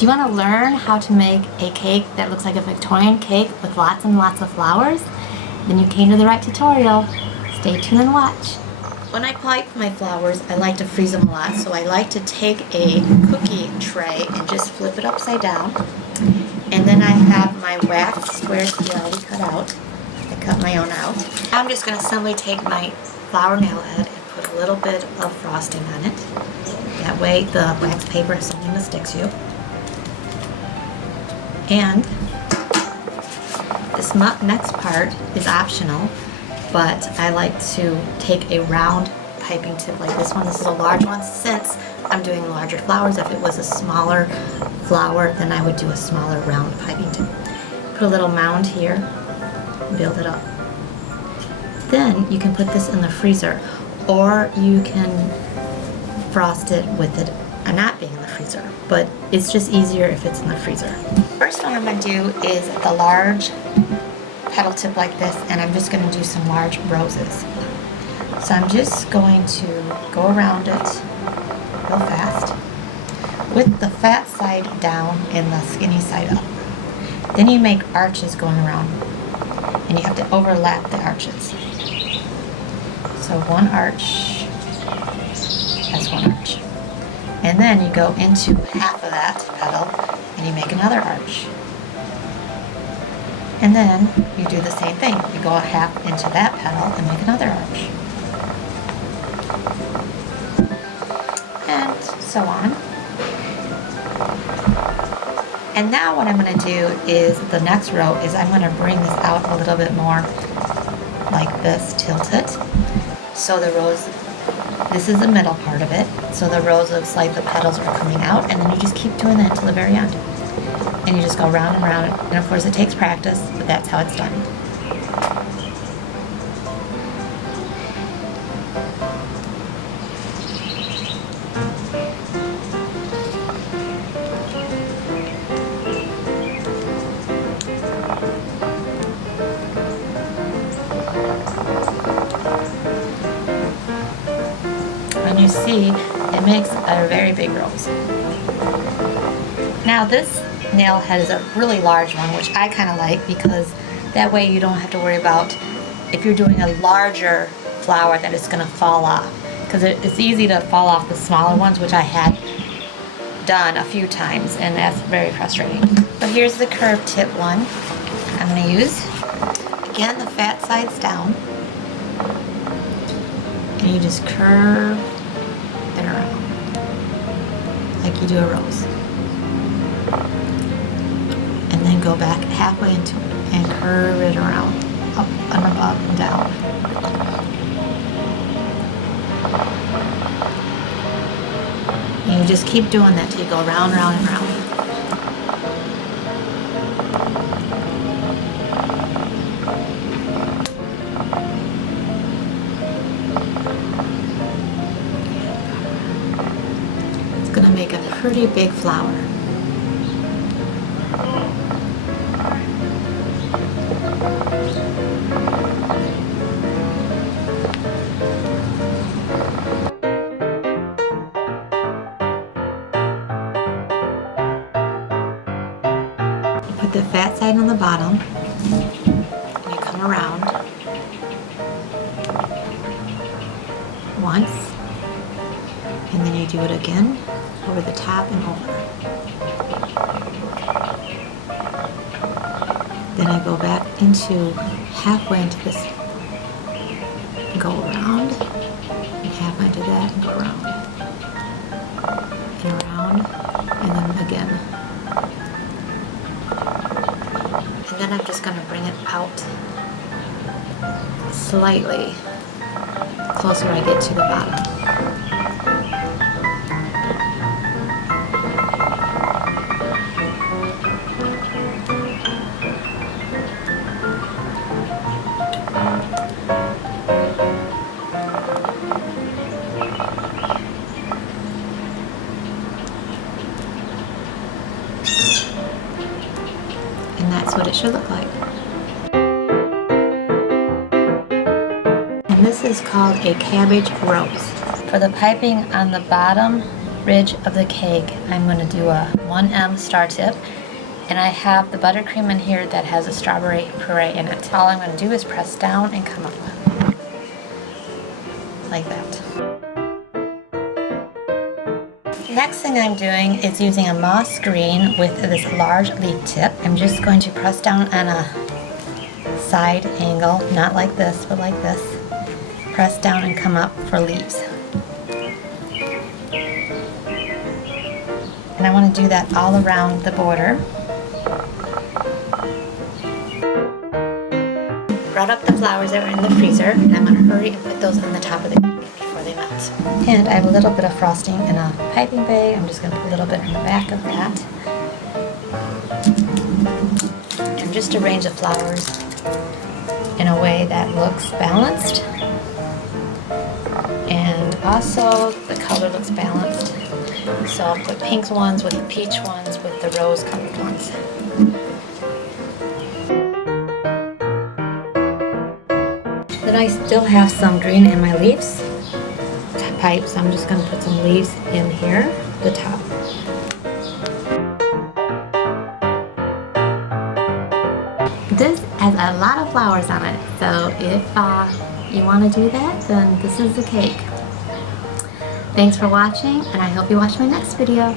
Do you want to learn how to make a cake that looks like a Victorian cake with lots and lots of flowers? Then you came to the right tutorial. Stay tuned and watch. When I pipe my flowers, I like to freeze them a lot, so I like to take a cookie tray and just flip it upside down. And then I have my wax squares here already cut out. I cut my own out. I'm just going to simply take my flower nail head and put a little bit of frosting on it. That way the wax paper has something that sticks you. And this next part is optional, but I like to take a round piping tip like this one. This is a large one since I'm doing larger flowers. If it was a smaller flower, then I would do a smaller round piping tip. Put a little mound here, build it up. Then you can put this in the freezer, or you can frost it with it not being in the freezer, but it's just easier if it's in the freezer. First one I'm going to do is the large petal tip like this, and I'm just going to do some large roses. So I'm just going to go around it real fast with the fat side down and the skinny side up. Then you make arches going around, and you have to overlap the arches. So one arch, that's one arch. And then you go into half of that petal and you make another arch. And then you do the same thing. You go a half into that petal and make another arch. And so on. And now what I'm going to do is the next row is I'm going to bring this out a little bit more like this, tilt it. So the rows, this is the middle part of it. So the rows looks like the petals are coming out, and then you just keep doing that until the very end. And you just go round and round. And of course it takes practice, but that's how it's done. And you see, it makes a very big rose. Now this nail head is a really large one, which I kind of like because that way you don't have to worry about if you're doing a larger flower that it's going to fall off. Because it's easy to fall off the smaller ones, which I had done a few times, and that's very frustrating. But here's the curved tip one I'm going to use. Again, the fat side's down. And you just curve it around like you do a rose. And then go back halfway into it and curve it around, up and above and down. And you just keep doing that till you go round, round, and round. It's going to make a pretty big flower. Put the fat side on the bottom, and you come around once, and then you do it again over the top and over. Then I go back into halfway into this, and go around, and halfway into that, and go around, and then again. And then I'm just going to bring it out slightly closer I get to the bottom. And that's what it should look like. And this is called a cabbage rose. For the piping on the bottom, ridge of the cake, I'm going to do a 1M star tip. And I have the buttercream in here that has a strawberry puree in it. All I'm going to do is press down and come up like that. Next thing I'm doing is using a moss green with this large leaf tip. I'm just going to press down on a side angle, not like this, but like this. Press down and come up for leaves. And I want to do that all around the border. Brought up the flowers that were in the freezer, and I'm going to hurry and put those on the top of the cake before they melt. And I have a little bit of frosting in a piping bag. I'm just going to put a little bit in the back of that. And just arrange the flowers in a way that looks balanced. And also the color looks balanced. So I'll put pink ones with the peach ones with the rose colored ones. Then I still have some green in my leaves pipe, so I'm just going to put some leaves in here, the top. This has a lot of flowers on it, so if you want to do that, then this is the cake. Thanks for watching, and I hope you watch my next video.